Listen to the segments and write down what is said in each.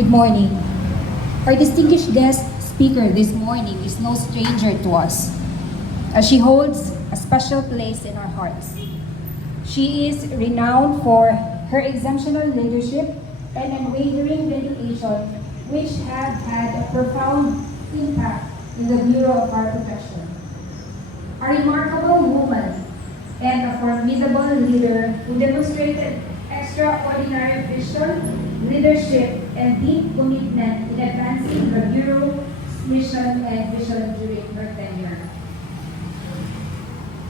Good morning. Our distinguished guest speaker this morning is no stranger to us, as she holds a special place in our hearts. She is renowned for her exceptional leadership and unwavering dedication, which have had a profound impact in the Bureau of Fire Protection. A remarkable woman and a formidable leader who demonstrated extraordinary vision, leadership, and deep commitment in advancing the Bureau's mission and vision during her tenure.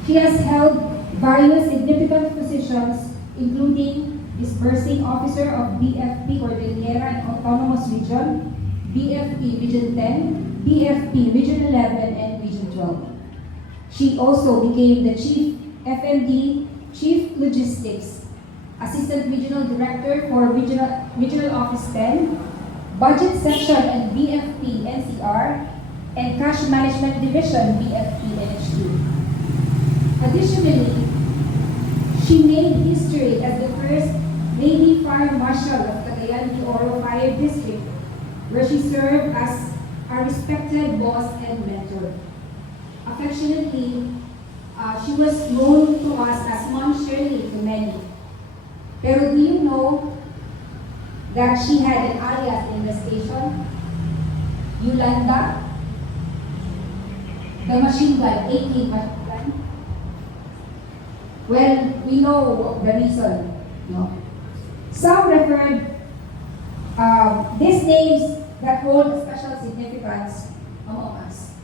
She has held various significant positions, including Disbursing Officer of BFP Cordillera and Autonomous Region, BFP Region 10, BFP Region 11, and Region 12. She also became the Chief FMD, Chief Logistics, Assistant Regional Director for Regional Office 10, Budget Section and BFP NCR, and Cash Management Division BFP NH2. Additionally, she made history as the first Lady Fire Marshal of Cagayan de Oro Fire District, where she served as a respected boss and mentor. Affectionately, she was known to us as Mom Shirley to many. Pero do you know that she had an alias in the station? Yolanda, the machine gun, AK machine gun. Well, we know the reason, no? Some referred these names that hold a special significance among us.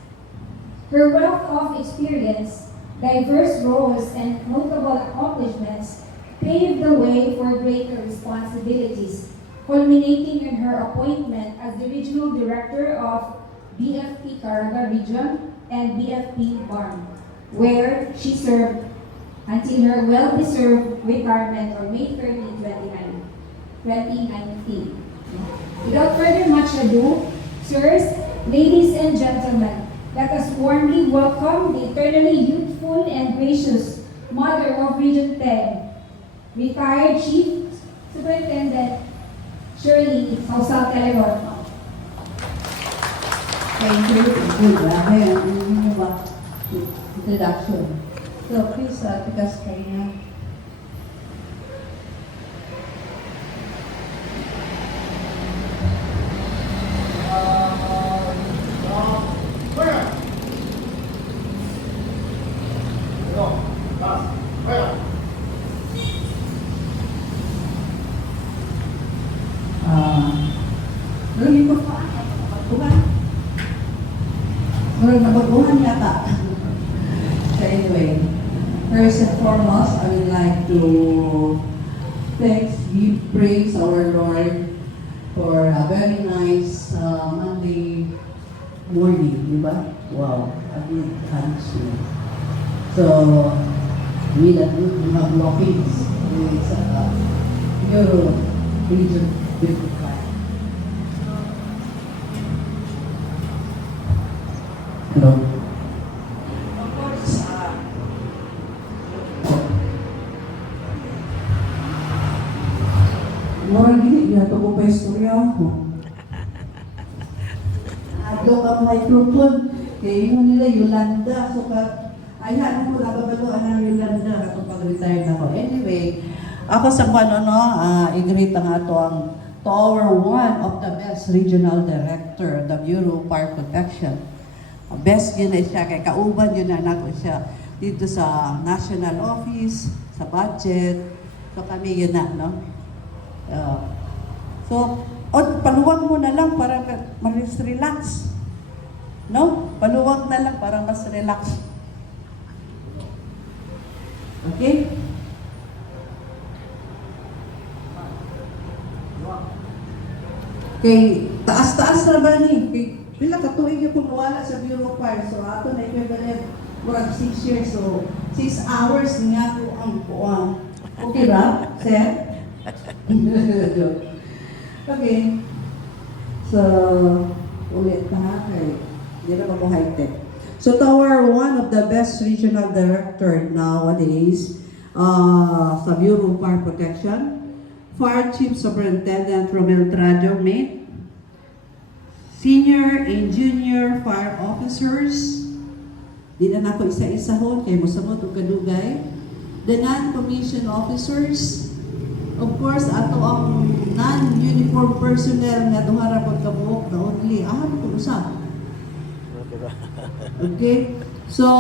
Her wealth of experience, diverse roles, and notable accomplishments paved the way for greater responsibilities, culminating in her appointment as the Regional Director of BFP Caraga Region and BFP BARM, where she served until her well-deserved retirement on May 30, 2019. Without further much ado, sirs, ladies and gentlemen, let us warmly welcome the eternally youthful and gracious Mother of Region 10, retired Chief Superintendent Shirley Sausal Telegor. Thank you. Good. Ayan, yun yung introduction. So please, take us kanya. Lagi ko pa, bukan? Nabaguhan yata. So anyway, first and foremost, I would like to give praise our Lord for a very nice Monday morning, di ba? Wow, a good country. So, we that we have walkings with Euro Region 55. Hello. Of course, Mora gini, yato ko pa istorya ako. Adlo ang microphone, kaya yun nila Yolanda, so ayan mo, nababalo ang Yolanda kapag pag-retire na ako. Anyway, ako sa i-greet ang to our one of the best regional director, the Bureau of Fire Protection. Best yun na siya, kaya kauban yun na nako siya dito sa national office, sa budget. So kami yun na, no? Paluwag mo na lang para mas relax. No? Paluwag na lang para mas relax. Okay? Okay, taas-taas na ba ni? Pila ka tuig yung kumawala sa Bureau of Fire. So ato na equivalent murag 6 years. So 6 hours nga po ang kuwang. Okay ba, sir? Okay. So, ulit pa kay hindi na mo high-tech. So to our one of the best regional director nowadays sa Bureau of Fire Protection, Fire Chief Superintendent Romel Tradio, mate. senior and junior fire officers. Di na ako isa-isahon, kay mo samot o kadugay. The non-commissioned officers. Of course, ato ang non-uniform personnel nga duhara pagkabuok na only. Kung usap. Okay? So,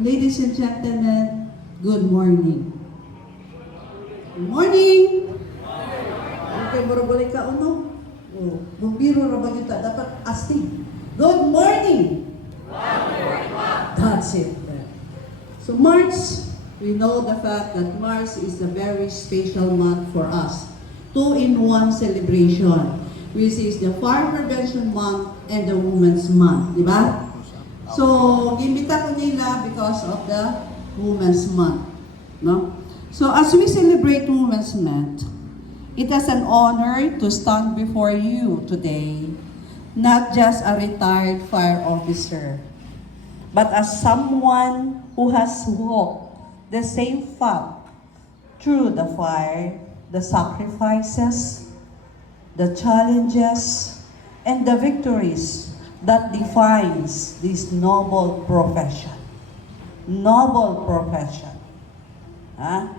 ladies and gentlemen, good morning. Good morning! Okay, balik ka uno. Bumbiro ra ba kita? Dapat astig. Good morning! That's it. So March, we know the fact that March is a very special month for us. 2-in-1 celebration, which is the Fire Prevention Month and the Women's Month. Di ba? So, gimbita ko nila because of the Women's Month. No? So, as we celebrate Women's Month, it is an honor to stand before you today, not just a retired fire officer, but as someone who has walked the same path through the fire, the sacrifices, the challenges, and the victories that defines this noble profession. Noble profession. Huh?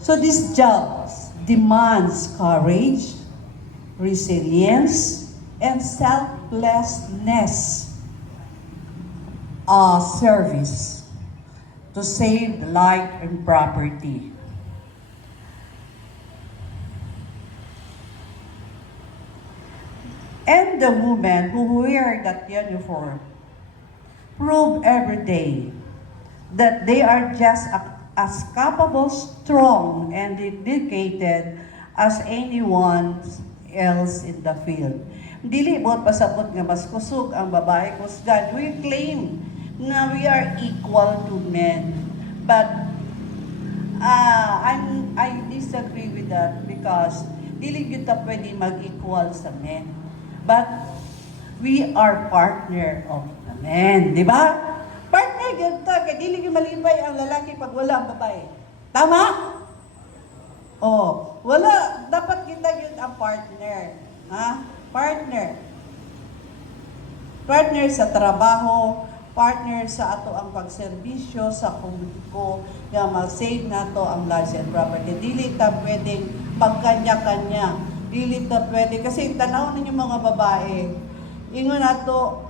So this job demands courage, resilience, and selflessness. Service to save life and property. And the women who wear that uniform prove every day that they are just as capable, strong, and dedicated as anyone else in the field. Dili bot pasabot nga mas kusog ang babae kusgan. We claim na we are equal to men. But I disagree with that because dili gyud ta pwede mag-equal sa men. But we are partner of the men, di ba? Partner gyud ta kay dili gyud malipay ang lalaki pag wala ang babae. Tama? Oh, wala dapat kita gyud ang partner. Ha? Partner. Partner sa trabaho, partner sa ato ang pagserbisyo sa publiko, nga mag-save nato ang lives and property. Dili ta pwedeng pagkanya-kanya. Dili ta pwede kasi tanaw ninyo mga babae. Ingon nato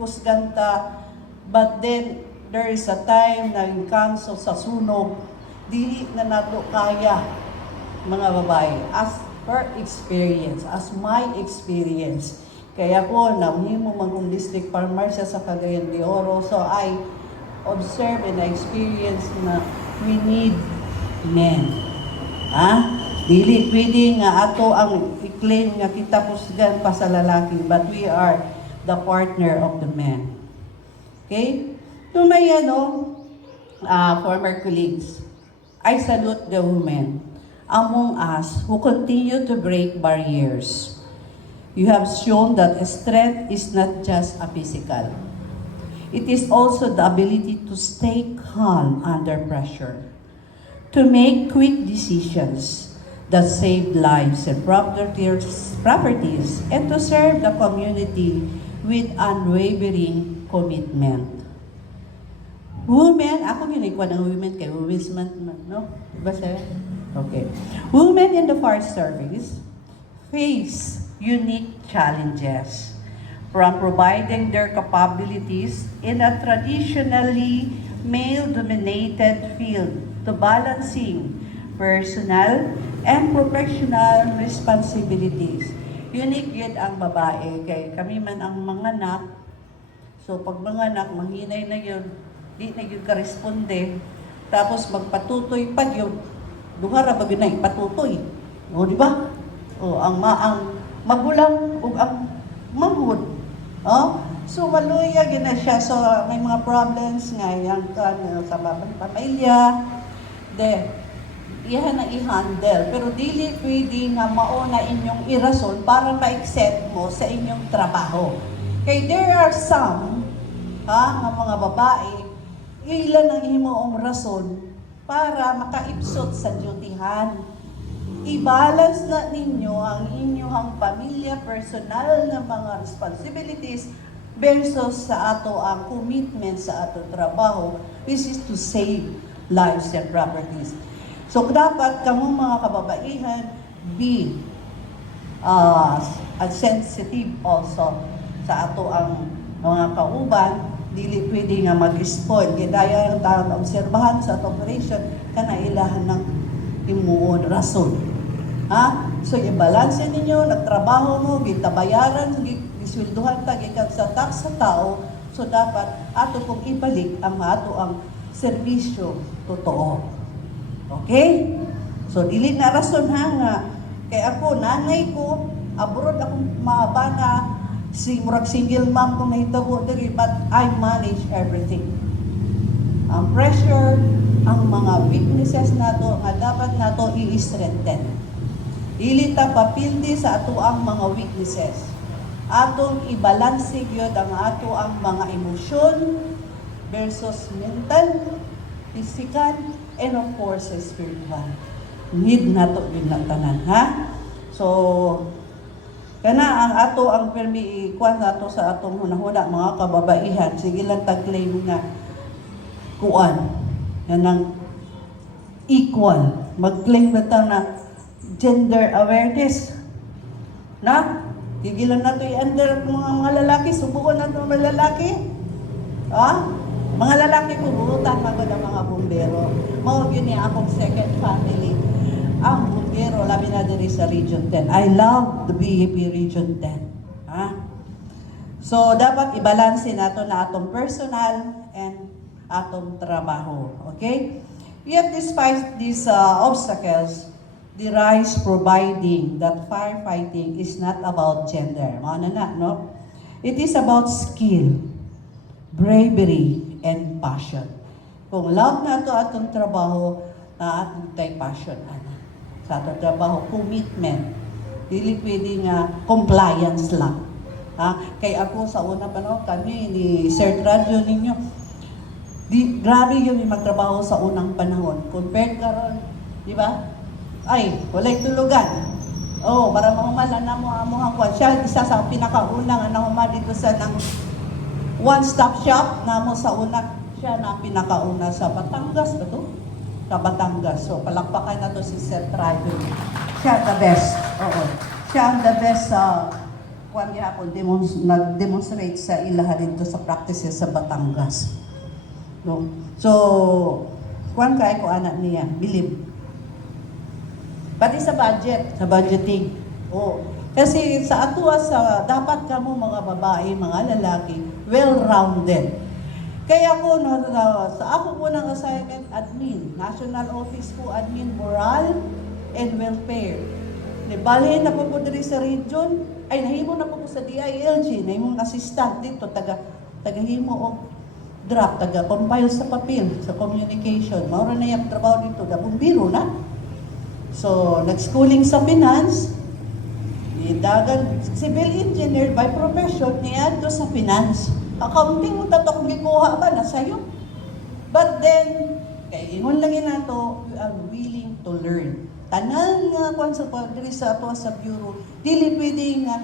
kusganta, but then there is a time na in comes sa sunog, dili na nato kaya mga babae. As per experience, as my experience. Kaya ko, namhimo magong district farmer siya sa Cagayan de Oro. So I observe and I experience na we need men. Dili pwede nga ato ang i-claim nga kita kusgan pa sa lalaki, but we are the partner of the men. Okay? To my former colleagues, I salute the women among us who continue to break barriers. You have shown that strength is not just a physical. It is also the ability to stay calm under pressure, to make quick decisions that save lives and properties, and to serve the community with unwavering commitment. Women, ako yun ikaw ng women kay Women's Month, no? Diba sir? Okay. Women in the fire service face unique challenges from providing their capabilities in a traditionally male-dominated field to balancing personal and professional responsibilities. Unique yun ang babae, kay kami man ang manganak. So pag manganak, manghinay na yun, di na yun ka-responde. Tapos magpatutoy pa yun. Duhara ba yun na ipatutoy? O, di ba? O, ang magulang o ang manghud. O? So, maluya yun na siya. So, may mga problems nga yan sa pamilya. Iyan na i-handle. Pero dili pwede nga mauna inyong irason para ma-accept mo sa inyong trabaho. Kaya there are some, nga mga babae, ilan ang himoong rason para makaipsot sa dutihan. i-balance na ninyo ang inyong pamilya, personal na mga responsibilities versus sa ato ang commitment sa ato trabaho, which is to save lives and properties. So dapat kamong mga kababaihan be sensitive also sa ato ang mga kauban, dili pwede nga mag-spoil. Kaya yung taon obserbahan sa operation, kanailahan ng imuon rason. Ha? So, i-balance ninyo, nagtrabaho mo, gitabayaran, gisweldohan ta, gikan sa tax sa tao, so dapat ato kong ibalik ang ato ang serbisyo totoo. Okay? So, dili na rason ha nga, kay ako, nanay ko, abroad akong maabana, murag single mom kung nahitabo diri, but I manage everything. Ang pressure, ang mga weaknesses nato nga dapat nato i-strengthen. Dili ta papildi sa ato ang mga weaknesses. Atong i-balance gyud ang ato ang mga emosyon versus mental, physical, and of course spiritual. Need nato yun na tanan, ha? So, kana ang ato ang permi ikuan nato sa atong hunahuna mga kababaihan, sige lang tag-claim nga kuan na ng equal. Mag-claim na ta na gender awareness. Na? Tigilan na ito i-under mga lalaki, subukan na ito mga lalaki. Ha? Mga lalaki pubutan magod ang mga bumbero. Mao yun niya akong second family. Ang bumbero, labi na diri sa Region 10. I love the BAP Region 10. Ha? So, dapat i-balance nato na atong personal and atong trabaho. Okay? Yet, despite these obstacles, the RISE providing that firefighting is not about gender. Mauna na, no? It is about skill, bravery, and passion. Kung love na ito atong trabaho, na atong tay passion, sa atong trabaho, commitment. Dili pwede nga compliance lang. Ha? Kay ako sa una pa no, kami ni Sir Radio ninyo, grabe yun yung magtrabaho sa unang panahon. Compared karon, di ba? Ay, walay tulugan. Oh, para mahumalan na mo ang kwan. Siya, isa sa pinakaunang nahuma dito sa ng one-stop shop na mo sa una. Siya na pinakauna sa Batangas ba to? Sa Batangas. So, palakpakan na to si Sir Tribal. Siya the best. Oo. Siya ang the best sa kwan gihapon, nag-demonstrate sa ilaha dito sa practices sa Batangas. No? So, kwan kay ko anak niya, believe. Pati sa budget, sa budgeting. Oh. Kasi sa atua sa dapat kamo mga babae, mga lalaki, well-rounded. Kaya ako sa ako po ng assignment admin, National Office po admin moral and welfare. Bali na po diri sa region, ay nahimo na po sa DILG, nahimong assistant dito tagahimo og draft, taga-compile sa papel, sa communication. Maura na yung trabaho dito, bumbiro na. So, nag-schooling sa finance, dagan civil engineer by profession, niya to sa finance. Accounting mo tatok gikuha ba na sa'yo? But then, kaya ingon lang nato, we are willing to learn. Tanan nga kung sa pagdiri sa ato sa bureau, dili pwede nga,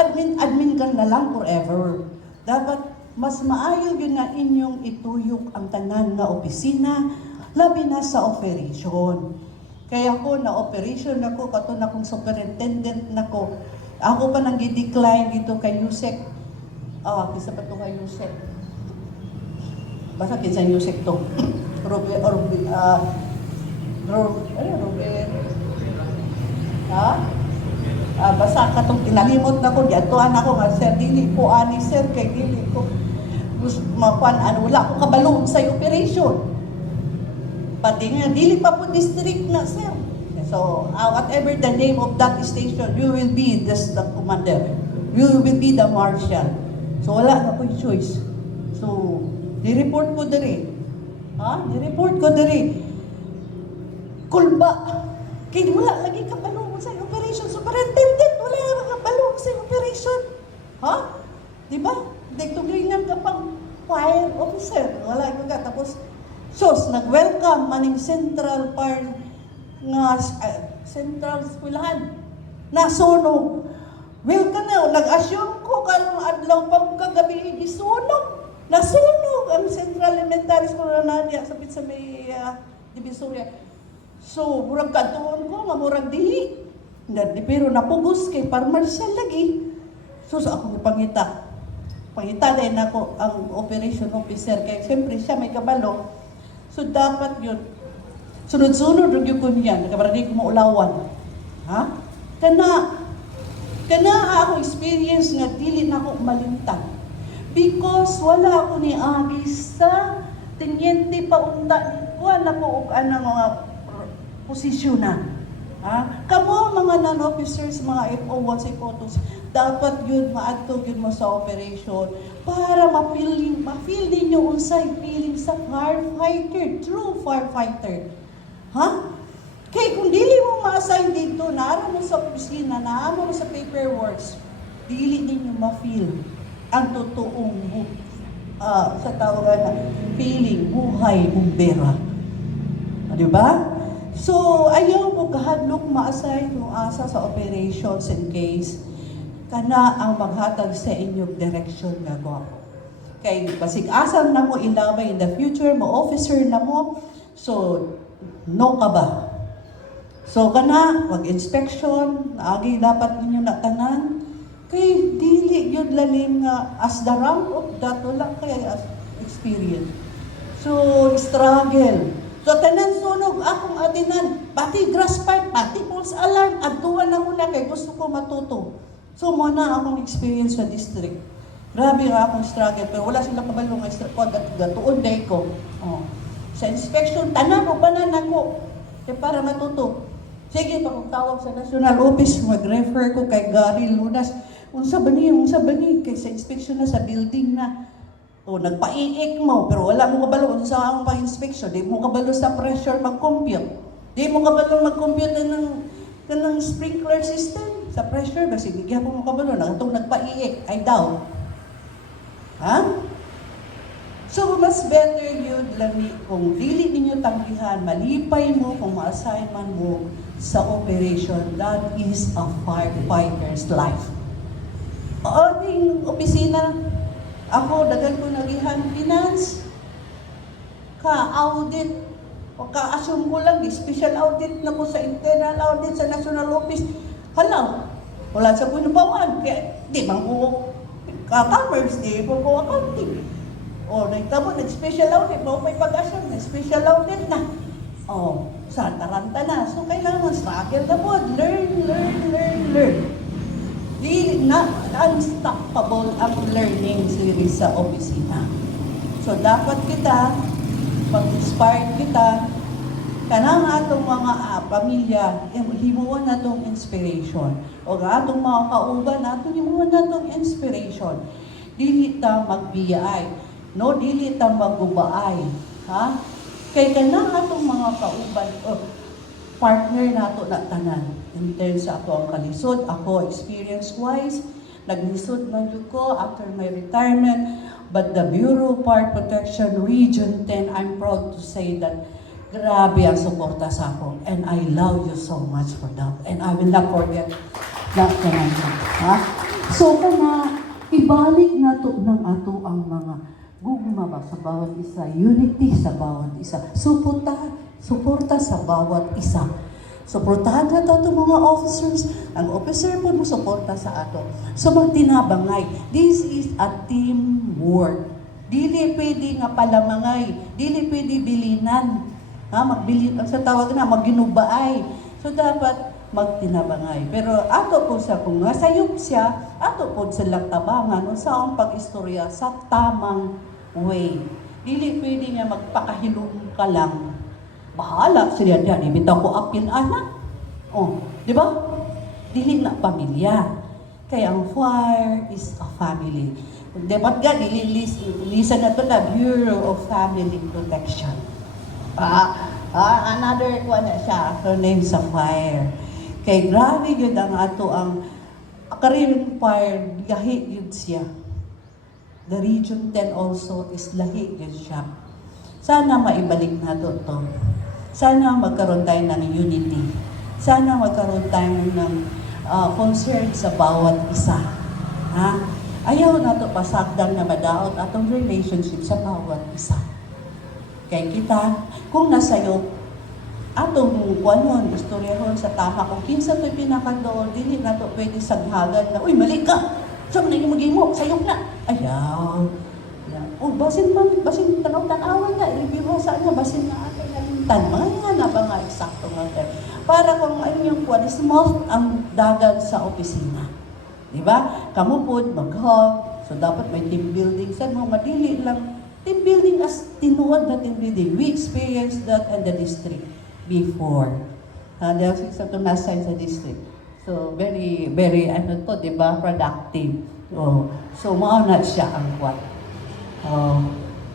admin ka na lang forever. Dapat, mas maayo yun nga inyong ituyok ang tanan nga opisina, labi na sa operation. Kaya ako, na-operation ako, kato na kong superintendent na ko. Ako pa nang i-decline dito kay Yusek. Kisa pa ito kay Yusek. Basta kinsa Yusek to. Robert. Basta katong kinalimot na ko, diatuan ako nga, sir, dili ko ani, sir, kay dili ko. Wala ko kabalo sa operation. Pati nga, dili pa po district na, sir. So, whatever the name of that station, you will be the commander. You will be the marshal. So, wala na po yung choice. So, ni-report ko diri. Ni-report ko diri. Kulba. Kaya wala lagi kabalo sa operation. Superintendent, wala na kabalo sa operation. Diba? Dagtulingan ka pang fire officer. Wala ko ka. Tapos, sos, nag-welcome maning Central Park nga Central Eskwelahan. Nasunog. Well ka na, nag-assume ko karong adlaw pagkagabi gisunog. Nasunog ang Central Elementary School na niya sa may Divisoria. So, murag katuon ko, murag dili. Pero napugos kay Parmarsyal lagi. So, sa akong pangita. Pangita din ako ang operation officer. Kaya siyempre siya may kabalo. So, dapat yun. Sunod-sunod yung ko niyan. Para di ko maulawan. Ha? Kana ako experience nga dili na ako malintag. Because wala ako ni Agis sa tenyente paunta. Wala ko og anang mga posisyonan. Ha? Kamo mga non-officers, mga FO1, FO2s, dapat yun maadto yun mo sa operation para ma-feel ninyo unsay feeling sa firefighter, true firefighter. Ha? Kaya kung dili mo ma-assign dito, naara mo sa opisina, naara mo sa paperworks, dili ninyo ma-feel ang totoong sa tawagan na feeling, buhay, bumbera. Di ba? So, ayaw mo kahadlok ma-assign kung asa sa operations in case kana ang maghatag sa inyong direction nga ko. Kay basig asam na mo ilabay in the future, mo-officer na mo, so, no ka ba? So, kana, mag-inspection, agi dapat ninyo natanan, kay dili yun lalim nga as the rank of that, wala kaya as experience. So, struggle. So, tanan sunog akong atinan, pati grass pipe, pati false alarm, adtuan na muna kay gusto ko matuto. So, muna akong experience sa district. Grabe nga akong struggle, pero wala silang kabalo nga gatuon day ko. Oh. Sa inspection, tanan o banan ako, para matuto. Sige, pagtawag sa National Office, mag-refer ko kay Gary Lunas. Unsa ba ni, kay sa inspection na sa building na. O, nagpa-iik mo, pero wala mo kabalo unsa ang pa-inspection. Di mo kabalo sa pressure mag-compute. Di mo kabalo mag-compute ng sprinkler system sa pressure. Kasi bigyan mo kabalo na itong nagpa-iik. I doubt. Ha? So, mas better yun lami kung dili ninyo tanggihan, malipay mo kung ma-assign man mo sa operation. That is a firefighter's life. O, ating opisina, ako, dagan ko nagihan finance, ka-audit, o ka-assume ko lang, special audit na ko sa internal audit sa National Office. Hala, wala sa pinubawan, kaya di man ko ka-commerce, di po ko accounting. O, nagtabo, nag-special audit, may pag-assume, nag-special audit na. O, sa taranta na. So, kailangan struggle na po, learn. Di na unstoppable ang learning series sa opisina. So, dapat kita, mag-inspire kita, kanang atong mga pamilya, himuon na itong inspiration. O atong mga kauban, atong himuon na itong inspiration. Dili ta magbiyay, no? Dili ta maggubaay. Ha? Kay kanang atong mga kauban, partner nato na tanan. In terms sa ako ang kalisod, ako experience-wise, naglisod man yun ko after my retirement, but the Bureau of Fire Protection Region 10, I'm proud to say that grabe ang suporta sa ako. And I love you so much for that. And I will not forget that naman. Ha? So, ibalik na to ng ato ang mga gugma ba sa bawat isa, unity sa bawat isa, suporta sa bawat isa. Suportahan na to mga officers. Ang officer po mo suporta sa ato. So magtinabangay. This is a teamwork. Dili pwede nga palamangay. Dili pwede bilinan. Ha, magbilin, sa tawag na, magginubaay. So dapat magtinabangay. Pero ato po sa kung nasayop siya, ato po sa laktabangan o sa ang pag-istorya sa tamang way. Dili pwede nga magpakahilong ka lang. Bahala sila diyan, ibitaw ko apil anak. Oh, di ba? Dili na pamilya. Kaya ang fire is a family. Dapat nga, lisa na ito na Bureau of Family Protection. Another one na siya, her name sa fire. Kay grabe yun ang ato ang Caribbean fire, lahi yun siya. The Region 10 also is lahi yun siya. Sana maibalik na to. Sana magkaroon tayo ng unity. Sana magkaroon tayo ng concern sa bawat isa. Ha? Ayaw na ito pasagdan na madaot atong relationship sa bawat isa. Kay kita, kung nasayo, atong kuanon, istoryahon sa tama, kung kinsa ito'y pinakadoon, dili na ito pwede saghagan na, uy, mali ka! Saan na yung magimo? Sayok na! Ayaw! O, basin tanaw-tanawan na, review mo saan na, basin na atin nalintan. Mga na ba nga eksakto nga tayo? Para kung ano yung kuwan, small ang dagat sa opisina. Diba? Kamu po, mag-hug. So, dapat may team building. Saan mo, madili lang. Team building as tinuod na team building. We experienced that in the district before. Dahil sa ito nasa sa district. So, very, very, diba, productive. So, maunat siya ang kuwan.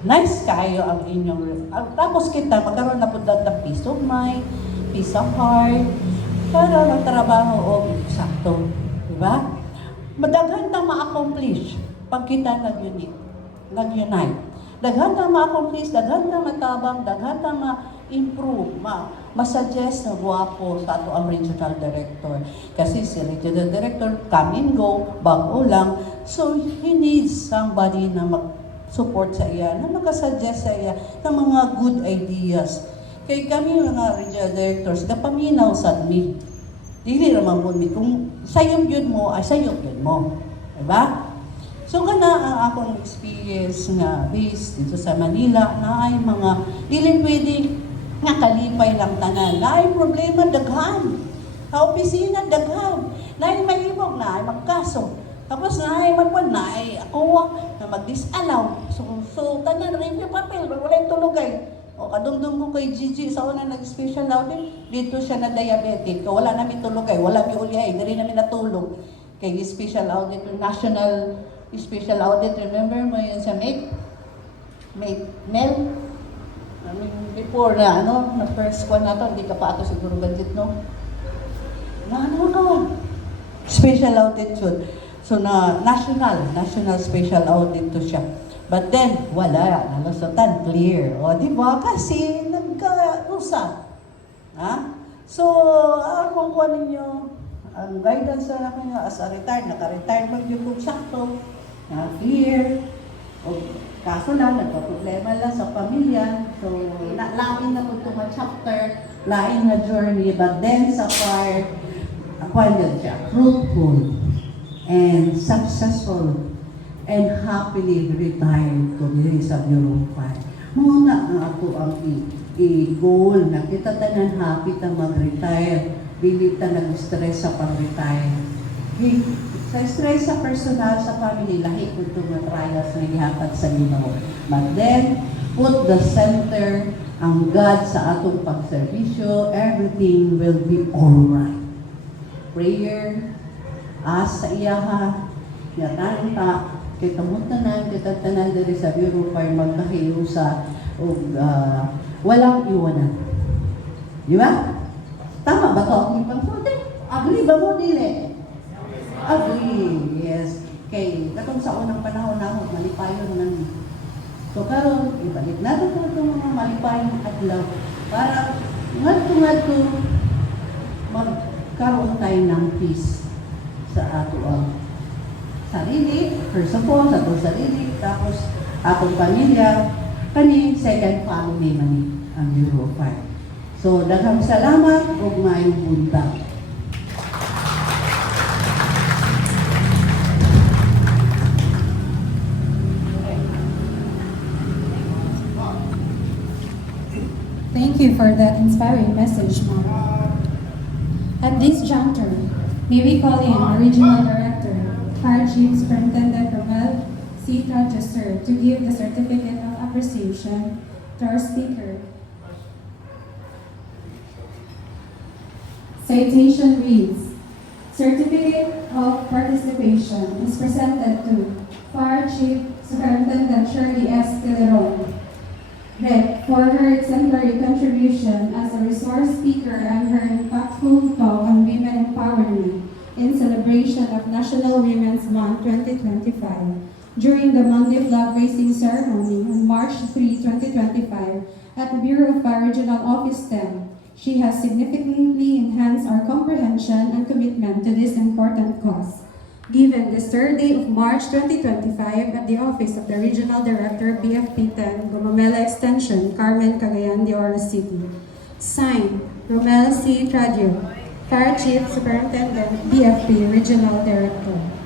Nice kayo ang inyong... tapos kita, magkaroon na po ng peace of mind, peace of heart, para magtrabaho o sakto. Diba? Madaghan na ma-accomplish pag kita nag-unite. Daghan na ma-accomplish, daghan na matabang, daghan na ma-improve, masuggest na guwapo sa ato ang regional director. Kasi si regional director, come and go, bago lang. So, he needs somebody na support sa iya, na makasuggest sa iya ng mga good ideas. Kay kami mga regional directors, kapaminaw sa mi. Dili naman po mi, kung sayong yun mo, ay sayong yun mo. Diba? So kana ang akong experience nga based dito sa Manila, na ay mga, dili pwede nga kalipay lang tanan. Na ay problema, daghan. Sa opisina, daghan. Na ay mahimog, na ay magkaso. Tapos na ay magwan na ay ako na mag-disallow. So tanan review papel, wala yung tulugay. O kadumdum ko kay Gigi sa una nag-special audit, dito siya na diabetic. So wala namin tulugay, wala mi uliay, diri namin natulog. Kay special audit, national special audit, remember mo yun sa Mel? I mean, before na na first one na to, hindi ka pa ato siguro budget, no? Special audit yun. So na national special audit to siya. But then, wala. Nalusutan, clear. O, di ba? Kasi nagka-usa. Ha? So, kung kuha ninyo, ang guidance sa akin as a retired, naka-retired mag yung sakto, clear. O, kaso lang, nagpa-problema lang sa pamilya. So, lain na po itong chapter, lain na journey. But then, sa part, acquired siya, fruitful and successful and happily retired to diri sa Bureau 5. Muna ang ako ang i-goal na kita tanan happy ta mag-retire, dili ta nag-stress sa pag-retire. Sa stress sa personal, sa family, lahi ko itong trials na ihatag sa Ginoo. But then, put the center ang God sa atong pagserbisyo, everything will be alright. Prayer, ask sa iyaha, yatan ta, kita tanan, kita tanan diri sa Bureau para magkahiyo sa walang iwanan. Di ba? Tama ba ito? Agree ba mo, dili? Agree, yes. Kay, katong sa unang panahon na malipayon na ni. So, karon ibalik natin itong mga malipayong adlaw para ngadto magkaroon tayo ng peace sa ato sarili, first of all, sa atong sarili, tapos atong pamilya, kani second family man ang Bureau 5. So, daghang salamat ug maayong buntag. Thank you for that inspiring message, Mom. At this juncture, may we call in our Regional Director, Fire Chief Superintendent Romel C. Rochester, to give the certificate of appreciation to our speaker. Citation reads, Certificate of Participation is presented to Fire Chief Superintendent Shirley S. Tileron, Red, for her exemplary contribution as a resource speaker and her impactful talk on women empowerment in celebration of National Women's Month 2025 during the Monday flag raising ceremony on March 3, 2025 at the Bureau of Fire Regional Office 10 She has significantly enhanced our comprehension and commitment to this important cause. Given this third day of March 2025 at the office of the Regional Director, BFP 10, Gumamela Extension, Carmen, Cagayan de Oro City. Signed, Romel C. Tradio, Fire Chief Superintendent, BFP Regional Director.